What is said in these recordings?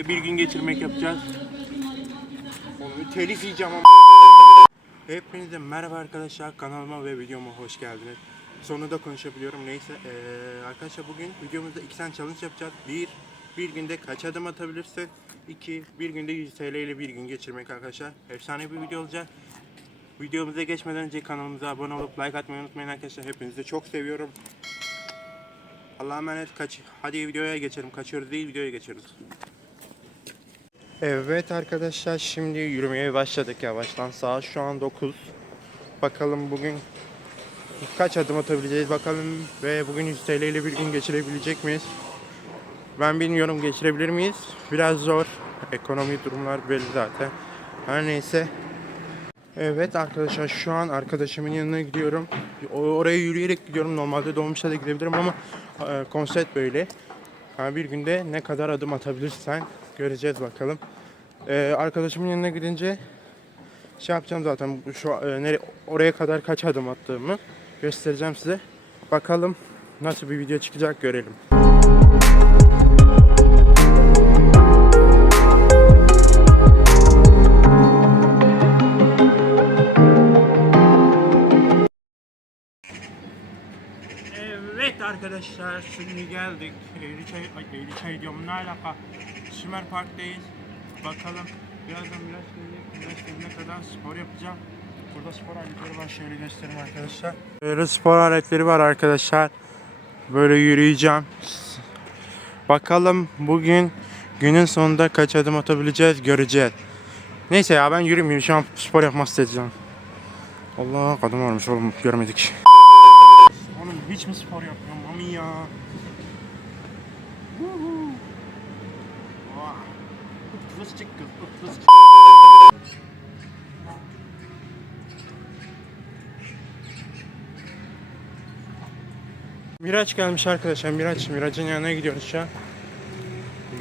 ile bir gün geçirmek yapacağız. Onu telif yiyeceğim ama. Hepinize merhaba arkadaşlar kanalıma ve videoma hoş geldiniz. Sonunda konuşabiliyorum neyse eee, arkadaşlar bugün videomuzda iki tane challenge yapacağız. Bir, bir günde kaç adım atabilirsin? İki, bir günde 100 TL ile bir gün geçirmek arkadaşlar. Efsane bir video olacak. Videomuza geçmeden önce kanalımıza abone olup like atmayı unutmayın arkadaşlar. Hepinizi çok seviyorum. Allah'a emanet kaç. Hadi videoya geçelim. Kaçıyoruz değil videoya geçiyoruz. Evet arkadaşlar şimdi yürümeye başladık yavaştan. Saat şu an 9. Bakalım bugün kaç adım atabileceğiz bakalım ve bugün 100 TL ile bir gün geçirebilecek miyiz? Ben bilmiyorum geçirebilir miyiz? Biraz zor. Ekonomi durumlar belli zaten. Her neyse. Evet arkadaşlar şu an arkadaşımın yanına gidiyorum. Oraya yürüyerek gidiyorum. Normalde dolmuşta da gidebilirim ama e, konsept böyle. Ha, bir günde ne kadar adım atabilirsen göreceğiz bakalım. E, arkadaşımın yanına gidince şey yapacağım zaten şu e, nere, oraya kadar kaç adım attığımı göstereceğim size. Bakalım nasıl bir video çıkacak görelim. Evet arkadaşlar şimdi geldik. Eğriçay, ay Eğriçay diyorum ne alaka? Sümer Park'tayız. Bakalım birazdan biraz gelecek. Biraz kadar spor yapacağım. Burada spor aletleri var şöyle göstereyim arkadaşlar. Böyle spor aletleri var arkadaşlar. Böyle yürüyeceğim. Bakalım bugün günün sonunda kaç adım atabileceğiz göreceğiz. Neyse ya ben yürümeyeyim şu an spor yapmak isteyeceğim. Allah kadın varmış oğlum görmedik. Oğlum hiç mi spor yapmıyorum mami ya? Woohoo. Vah. Iplıs çık kız, iplıs çık. Miraç gelmiş arkadaşlar. Miraç, Miraç'ın yanına gidiyoruz şu an.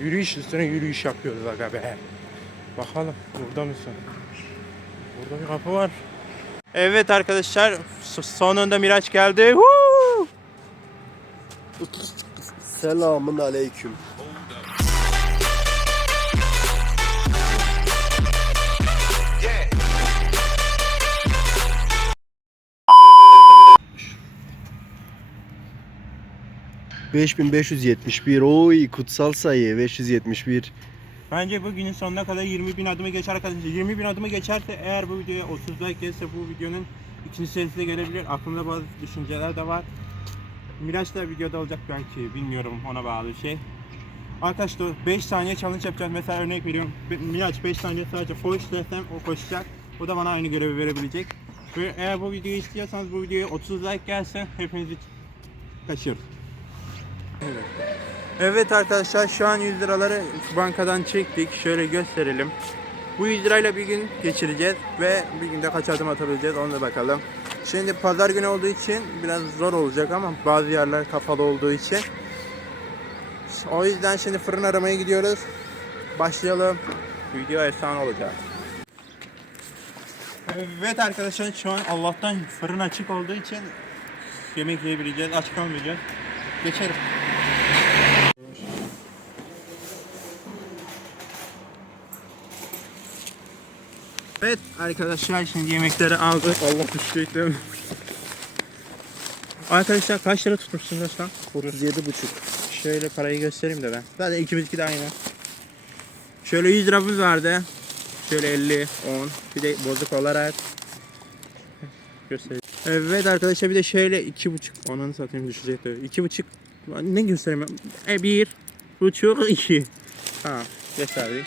Yürüyüş üstüne yürüyüş yapıyoruz aga be. Bakalım burada mısın? Burada bir kapı var. Evet arkadaşlar so- sonunda Miraç geldi. Woo! Selamun aleyküm. ...5571... ...oy kutsal sayı... ...571... Bence bugünün sonuna kadar 20 bin adımı geçer arkadaşlar. 20 bin adımı geçerse eğer bu videoya 30 like gelirse bu videonun ikinci serisi gelebilir. Aklımda bazı düşünceler de var. Miraç da videoda olacak belki bilmiyorum ona bağlı şey. Arkadaşlar 5 saniye challenge yapacağız. Mesela örnek veriyorum. Miraç 5 saniye sadece koş desem o koşacak. O da bana aynı görevi verebilecek. Ve eğer bu videoyu istiyorsanız bu videoya 30 like gelsin hepinizi kaçırırız. Evet arkadaşlar şu an 100 liraları bankadan çektik. Şöyle gösterelim. Bu 100 lirayla bir gün geçireceğiz ve bir günde kaç adım atabileceğiz onu da bakalım. Şimdi pazar günü olduğu için biraz zor olacak ama bazı yerler kapalı olduğu için. O yüzden şimdi fırın aramaya gidiyoruz. Başlayalım. Video efsane olacak. Evet arkadaşlar şu an Allah'tan fırın açık olduğu için yemek yiyebileceğiz. Aç kalmayacağız. Geçelim. Evet arkadaşlar şimdi yemekleri aldık. Allah düşecektim. Arkadaşlar kaç lira tutmuşsun sen? 37 buçuk. Şöyle parayı göstereyim de ben. Zaten ikimizinki de aynı. Şöyle 100 liramız vardı. Şöyle 50, 10. Bir de bozuk olarak. Göstereyim. Evet arkadaşlar bir de şöyle iki buçuk. Ananı satayım düşecekti. İki buçuk. Ne göstereyim? E bir buçuk iki. Ha gösterdik.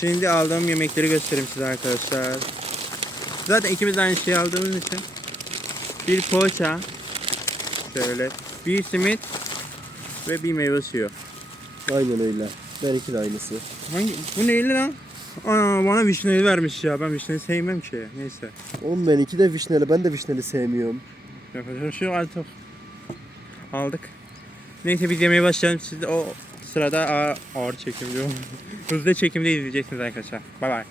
Şimdi aldığım yemekleri göstereyim size arkadaşlar. Zaten ikimiz de aynı şeyi aldığımız için. Bir poğaça. Şöyle. Bir simit ve bir meyve suyu. Aynen öyle. Benimki de aynısı. Hangi? Bu neyli lan? Ana bana vişneyi vermiş ya. Ben vişneyi sevmem ki. Neyse. Oğlum benimki de vişneli. Ben de vişneli sevmiyorum. Yapacak bir şey yok artık. Aldık. Neyse biz yemeğe başlayalım. Siz de o Sırada ağır, çekim diyorum. Hızlı çekimde izleyeceksiniz arkadaşlar. Bay bay.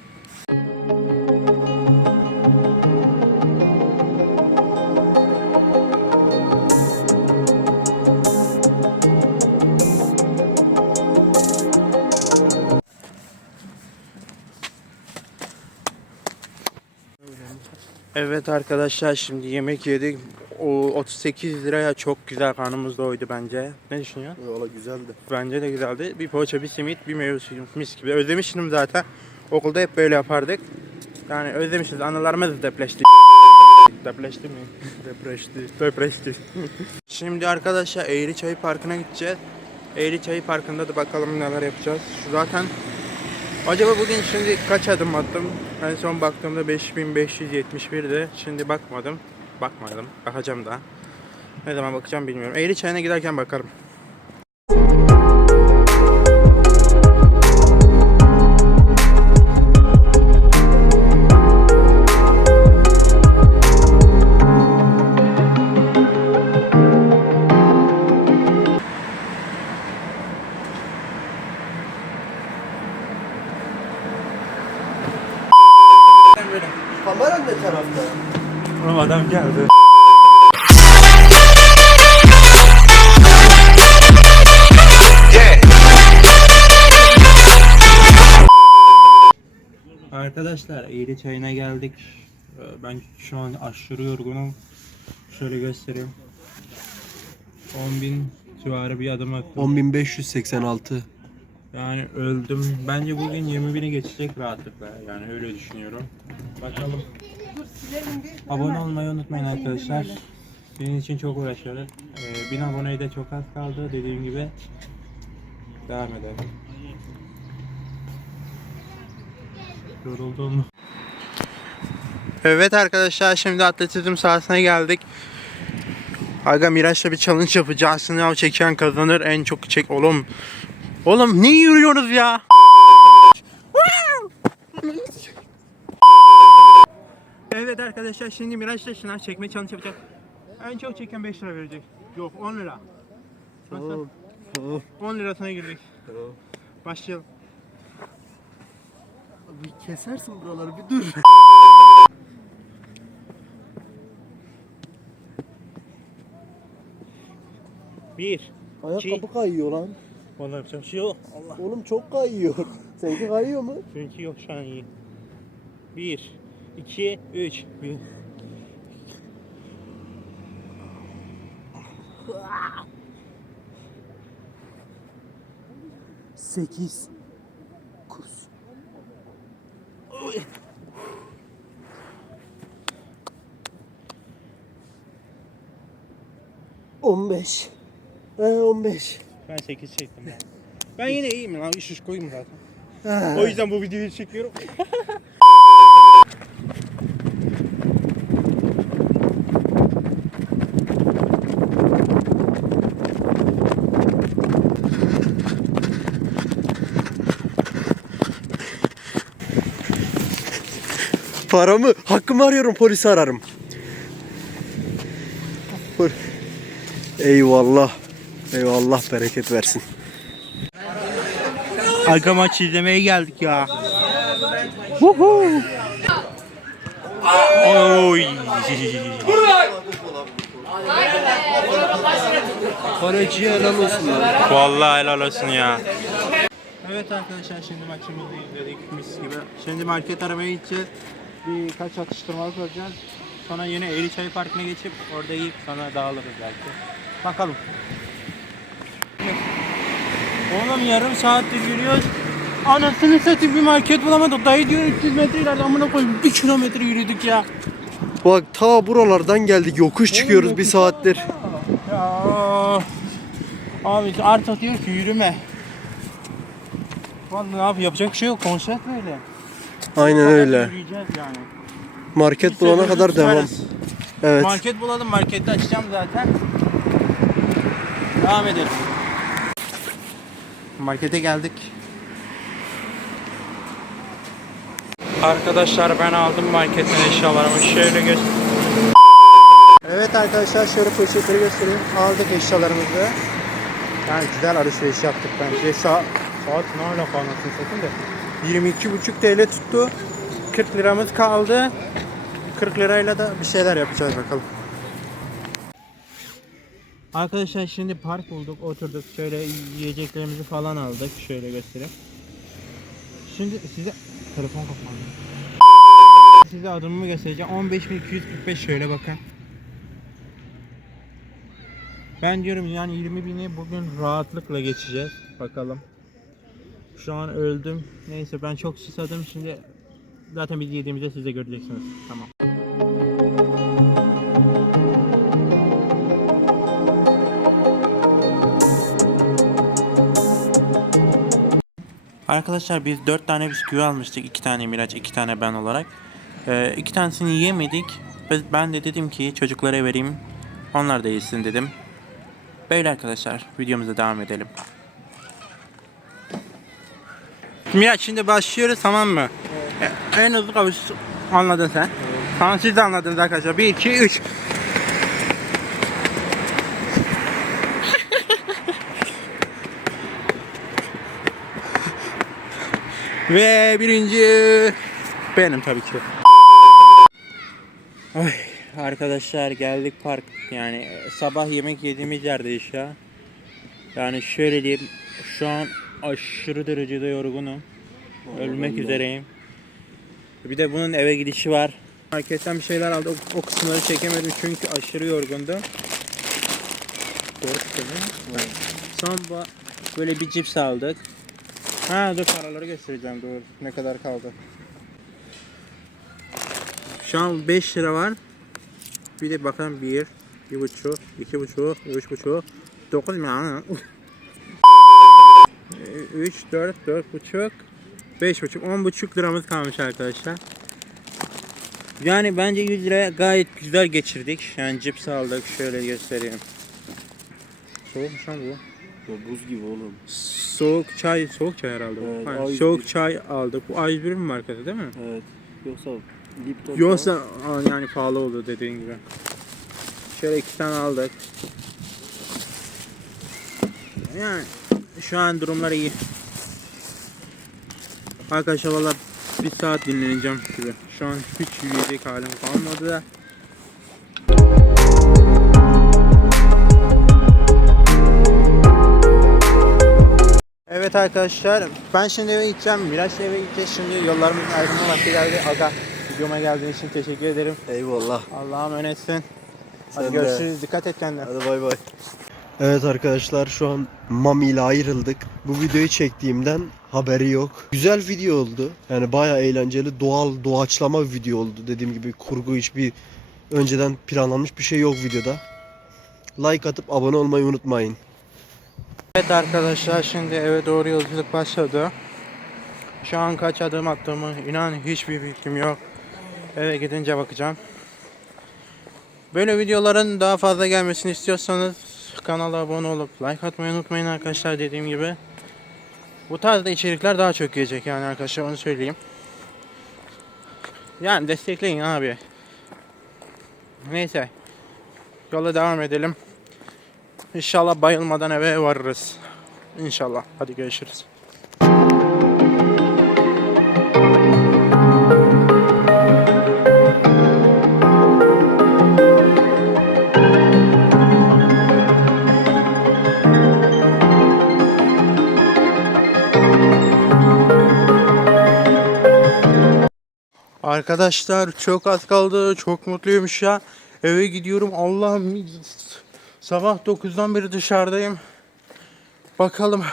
Evet arkadaşlar şimdi yemek yedik. O 38 liraya çok güzel karnımız doydu bence. Ne düşünüyorsun? Valla güzeldi. Bence de güzeldi. Bir poğaça, bir simit, bir meyve suyu mis gibi. Özlemiştim zaten. Okulda hep böyle yapardık. Yani özlemişiz. Anılarımız depreşti. Depreşti mi? Depreşti. Depreşti. Şimdi arkadaşlar Eğri Çayı Parkı'na gideceğiz. Eğri Çayı Parkı'nda da bakalım neler yapacağız. Şu zaten Acaba bugün şimdi kaç adım attım? En son baktığımda 5571'di. Şimdi bakmadım. Bakmadım. Bakacağım da. Ne zaman bakacağım bilmiyorum. Eğri Çayı'na giderken bakarım. Kameran ne tarafta? Oğlum adam geldi. Arkadaşlar Eğri Çayı'na geldik. Ee, Ben şu an aşırı yorgunum. Şöyle göstereyim. 10.000 civarı bir adım attım. 10586. Yani öldüm. Bence bugün 20 bini geçecek rahatlıkla. Yani öyle düşünüyorum. Bakalım. Abone olmayı unutmayın arkadaşlar. Senin için çok uğraşıyoruz. Ee, 1000 aboneye de çok az kaldı. Dediğim gibi devam edelim. Yoruldum mu? Evet arkadaşlar şimdi atletizm sahasına geldik. Aga Miraç'la bir challenge yapacağız. Sınav çeken kazanır. En çok çek oğlum. Oğlum ne yürüyorsunuz ya? evet arkadaşlar şimdi Miraç'la şınav çekme challenge yapacak. En çok çeken 5 lira verecek. Yok 10 lira. Nasıl? Tamam. Tamam. 10 lirasına girdik. Başlayalım. Bir kesersin buraları bir dur. Bir. Ayakkabı kayıyor lan. Vallahi yapacağım bir şey yok. Allah. Oğlum çok kayıyor. Seninki kayıyor mu? Çünkü yok şu an iyi. Bir. iki, üç. Bir. Sekiz. Kurs. On beş. He on beş. Ben 8 çektim. Ben, ben yine iyiyim lan. İş iş koyayım zaten. O yüzden bu videoyu çekiyorum. Paramı, hakkımı arıyorum, polisi ararım. Eyvallah. Eyvallah bereket versin. Arka maç izlemeye geldik ya. Woohoo. Oy. Kaleciye helal olsun. Vallahi helal olsun ya. Evet arkadaşlar şimdi maçımızı izledik mis gibi. Şimdi market aramaya gideceğiz. Birkaç atıştırmalık alacağız. Sonra yine Eğriçay Parkı'na geçip orada yiyip sonra dağılırız belki. Bakalım. Oğlum yarım saattir yürüyoruz. Anasını satayım bir market bulamadık. Dayı diyor 300 metre ileride amına koyayım. 1 kilometre yürüdük ya. Bak ta buralardan geldik. Yokuş çıkıyoruz bir saattir. Ya. Abi artık diyor ki yürüme. Vallahi abi yapacak bir şey yok. Konsept böyle. Aynen öyle. Yürüyeceğiz yani. Market bulana kadar devam. tutarız. Evet. Market bulalım. Markette açacağım zaten. Devam edelim. Markete geldik. Arkadaşlar ben aldım marketten eşyalarımı. Şöyle göster. Evet arkadaşlar şöyle poşetleri göstereyim. Aldık eşyalarımızı. Yani güzel alışveriş yaptık bence. Sa saat ne alaka anasını satayım da. 22,5 TL tuttu. 40 liramız kaldı. 40 lirayla da bir şeyler yapacağız bakalım. Arkadaşlar şimdi park bulduk, oturduk. Şöyle yiyeceklerimizi falan aldık. Şöyle göstereyim. Şimdi size telefon kapandı. Size adımımı göstereceğim. 15.245 şöyle bakın. Ben diyorum yani 20 bini bugün rahatlıkla geçeceğiz. Bakalım. Şu an öldüm. Neyse ben çok susadım. Şimdi zaten biz yediğimizde siz de göreceksiniz. Tamam. Arkadaşlar biz 4 tane bisküvi almıştık. 2 tane Miraç, 2 tane ben olarak. Ee, iki tanesini yiyemedik. Ben de dedim ki çocuklara vereyim. Onlar da yesin dedim. Böyle arkadaşlar videomuza devam edelim. Miraç şimdi başlıyoruz tamam mı? E, En hızlı kavuş anladın sen. Tamam siz de anladınız arkadaşlar. 1, 2, 3. Ve birinci benim tabii ki. Ay, arkadaşlar geldik park yani e, sabah yemek yediğimiz yerdeyiz ya. Yani şöyle diyeyim şu an aşırı derecede yorgunum. Ölmek üzereyim. Bir de bunun eve gidişi var. Marketten bir şeyler aldı. O, o kısımları çekemedim çünkü aşırı yorgundum. Doğru. Sonra böyle bir cips aldık. Ha dur paraları göstereceğim dur. Ne kadar kaldı. Şu an 5 lira var. Bir de bakalım 1, 1 buçuk, 2 buçuk, 3 buçuk, 9 mu? 3, 4, 4 buçuk, 5 buçuk, 10 buçuk liramız kalmış arkadaşlar. Yani bence 100 liraya gayet güzel geçirdik. Yani cips aldık. Şöyle göstereyim. Soğukmuş lan bu. Ya buz gibi oğlum. Soğuk çay, soğuk çay herhalde. Evet, Aynen, A101. soğuk çay aldık. Bu A101 mi markası değil mi? Evet. Yoksa Lipton Yoksa aa, yani pahalı oldu dediğin gibi. Şöyle iki tane aldık. Yani şu an durumlar iyi. Arkadaşlar valla bir saat dinleneceğim gibi. Şu an hiç yürüyecek halim kalmadı da. Evet arkadaşlar ben şimdi eve gideceğim. Miraç'la eve gideceğiz. Şimdi yollarımızın ayrılma vakti geldi. Aga videoma geldiğin için teşekkür ederim. Eyvallah. Allah'a emanetsin. Hadi Sen de. görüşürüz. Dikkat et kendine. Hadi bay bay. Evet arkadaşlar şu an Mami ile ayrıldık. Bu videoyu çektiğimden haberi yok. Güzel video oldu. Yani baya eğlenceli, doğal, doğaçlama bir video oldu. Dediğim gibi kurgu hiçbir önceden planlanmış bir şey yok videoda. Like atıp abone olmayı unutmayın. Evet arkadaşlar şimdi eve doğru yolculuk başladı. Şu an kaç adım attığımı inan hiçbir fikrim yok. Eve gidince bakacağım. Böyle videoların daha fazla gelmesini istiyorsanız kanala abone olup like atmayı unutmayın arkadaşlar dediğim gibi. Bu tarzda içerikler daha çok gelecek yani arkadaşlar onu söyleyeyim. Yani destekleyin abi. Neyse. Yola devam edelim. İnşallah bayılmadan eve varırız. İnşallah. Hadi görüşürüz. Arkadaşlar çok az kaldı. Çok mutluyum şu an. Eve gidiyorum. Allah'ım sabah 9'dan beri dışarıdayım. Bakalım.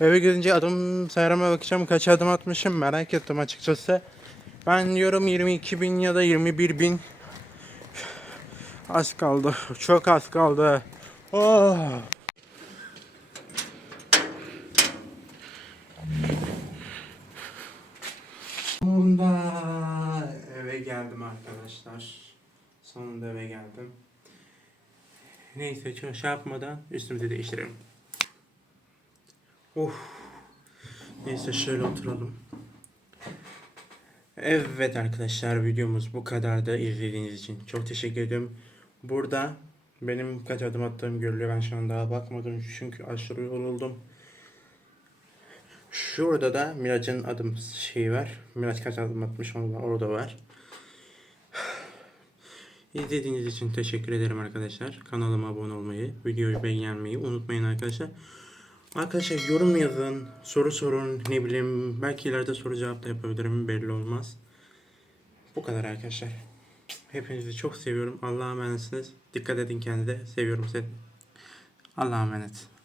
Eve gidince adım sayrama bakacağım. Kaç adım atmışım merak ettim açıkçası. Ben diyorum 22 bin ya da 21 bin. Az kaldı. Çok az kaldı. Oh. Sonunda eve geldim arkadaşlar. Sonunda eve geldim. Neyse çok şey yapmadan üstümüzü değiştirelim. Of. Neyse şöyle oturalım. Evet arkadaşlar videomuz bu kadar da izlediğiniz için çok teşekkür ederim. Burada benim kaç adım attığım görülüyor. Ben şu an daha bakmadım çünkü aşırı yoruldum. Şurada da Miraç'ın adım şeyi var. Miraç kaç adım atmış onu da orada var. İzlediğiniz için teşekkür ederim arkadaşlar. Kanalıma abone olmayı, videoyu beğenmeyi unutmayın arkadaşlar. Arkadaşlar yorum yazın, soru sorun, ne bileyim belki ileride soru cevap da yapabilirim belli olmaz. Bu kadar arkadaşlar. Hepinizi çok seviyorum. Allah'a emanetsiniz. Dikkat edin kendinize. Seviyorum seni. Allah'a emanet.